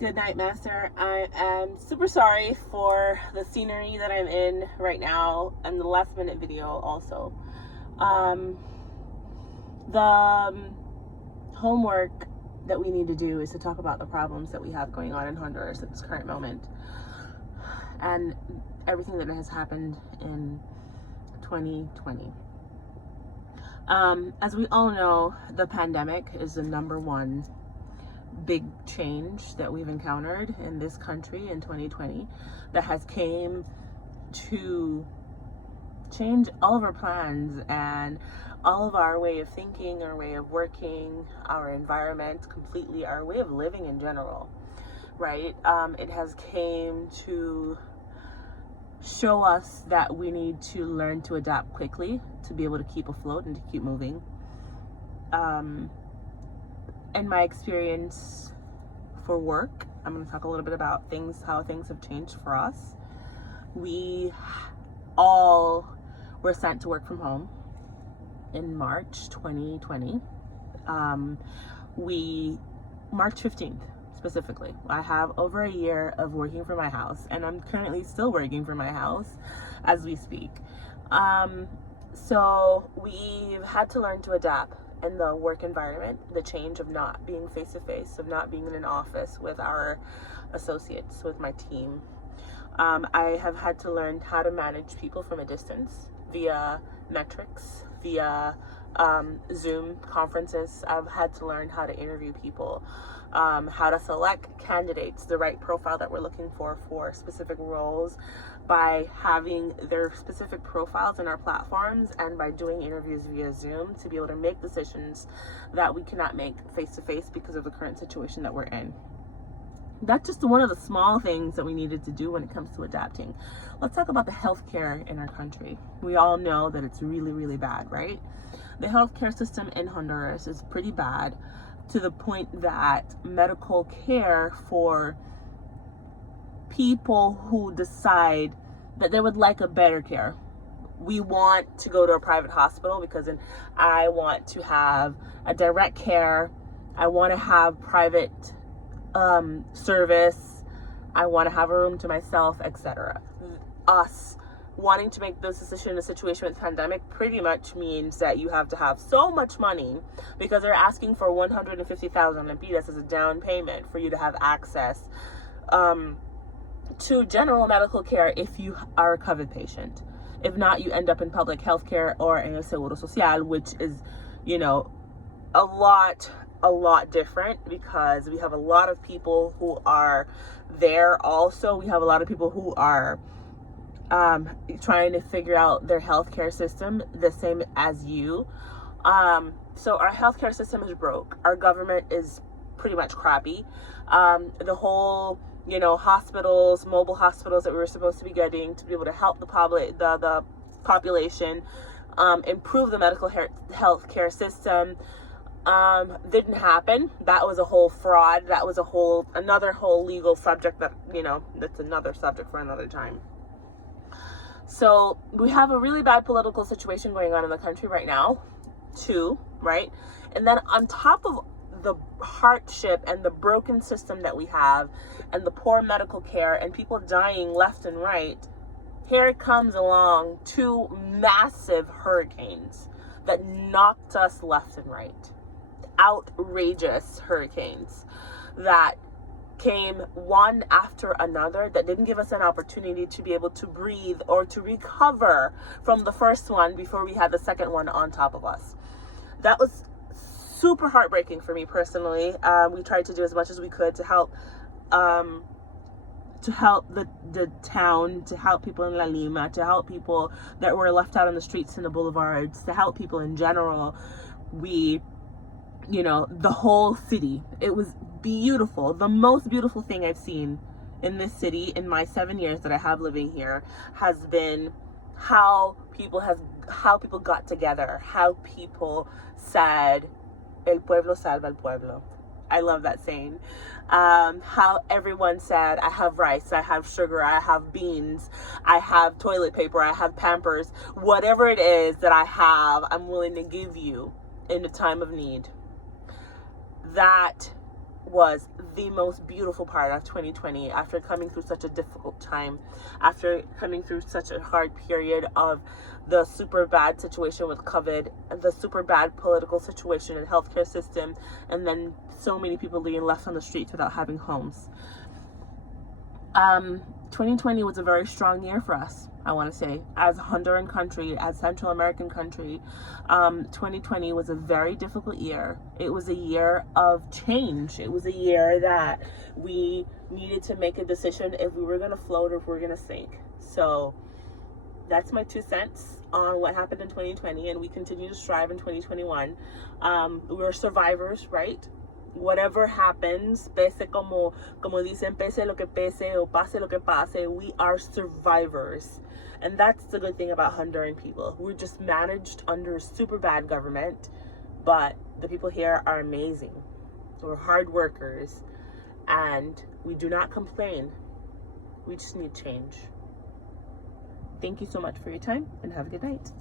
Good night, Master. I am super sorry for the scenery that I'm in right now and the last minute video also. The homework that we need to do is to talk about the problems that we have going on in Honduras at this current moment and everything that has happened in 2020. As we all know, the pandemic is the number one big change that we've encountered in this country in 2020 that has came to change all of our plans and all of our way of thinking, our way of working, our environment completely, our way of living in general, right? It has came to show us that we need to learn to adapt quickly to be able to keep afloat and to keep moving. In my experience for work, I'm going to talk a little bit about how things have changed for us. We all were sent to work from home in March 2020. March 15th specifically. I have over a year of working from my house, and I'm currently still working from my house as we speak. So we've had to learn to adapt in the work environment, the change of not being face-to-face, of not being in an office with our associates, with my team. I have had to learn how to manage people from a distance via metrics, via Zoom conferences. I've had to learn how to interview people, how to select candidates, the right profile that we're looking for specific roles, by having their specific profiles in our platforms and by doing interviews via Zoom to be able to make decisions that we cannot make face-to-face because of the current situation that we're in. That's just one of the small things that we needed to do when it comes to adapting. Let's talk about the healthcare in our country. We all know that it's really, really bad, right? The healthcare system in Honduras is pretty bad, to the point that medical care for people who decide that they would like a better care. We want to go to a private hospital because then I want to have a direct care. I want to have private service. I want to have a room to myself, etc. Us wanting to make this decision in a situation with pandemic pretty much means that you have to have so much money, because they're asking for 150,000 lempiras as a down payment for you to have access to general medical care if you are a COVID patient. If not, you end up in public health care or in a seguro social, which is, a lot different, because we have a lot of people who are there. Also, we have a lot of people who are trying to figure out their healthcare system the same as you. So our healthcare system is broke. Our government is pretty much crappy. The whole, hospitals, mobile hospitals that we were supposed to be getting to be able to help the population, improve the medical healthcare system, didn't happen. That was a whole fraud. That was another whole legal subject that, that's another subject for another time. So we have a really bad political situation going on in the country right now, too, right? And then on top of the hardship and the broken system that we have and the poor medical care and people dying left and right, here comes along two massive hurricanes that knocked us left and right. Outrageous hurricanes that came one after another, that didn't give us an opportunity to be able to breathe or to recover from the first one before we had the second one on top of us. That was super heartbreaking for me personally. We tried to do as much as we could to help the town, to help people in La Lima, to help people that were left out on the streets and the boulevards, to help people in general. The whole city, it was beautiful. The most beautiful thing I've seen in this city in my 7 years that I have living here has been how people got together, how people said, el pueblo salva el pueblo. I love that saying. How everyone said, I have rice, I have sugar, I have beans, I have toilet paper, I have Pampers, whatever it is that I have, I'm willing to give you in a time of need. That was the most beautiful part of 2020 after coming through such a difficult time, after coming through such a hard period of the super bad situation with COVID, the super bad political situation and healthcare system, and then so many people being left on the streets without having homes. 2020 was a very strong year for us, I want to say, as a Honduran country, as Central American country. 2020 was a very difficult year. It was a year of change. It was a year that we needed to make a decision if we were going to float or if we were going to sink. So that's my 2 cents on what happened in 2020, and we continue to strive in 2021. We're survivors, right? Whatever happens, pese como dicen, pese lo que pese o pase lo que pase, we are survivors. And that's the good thing about Honduran people. We're just managed under a super bad government, but the people here are amazing. We're hard workers, and we do not complain. We just need change. Thank you so much for your time, and have a good night.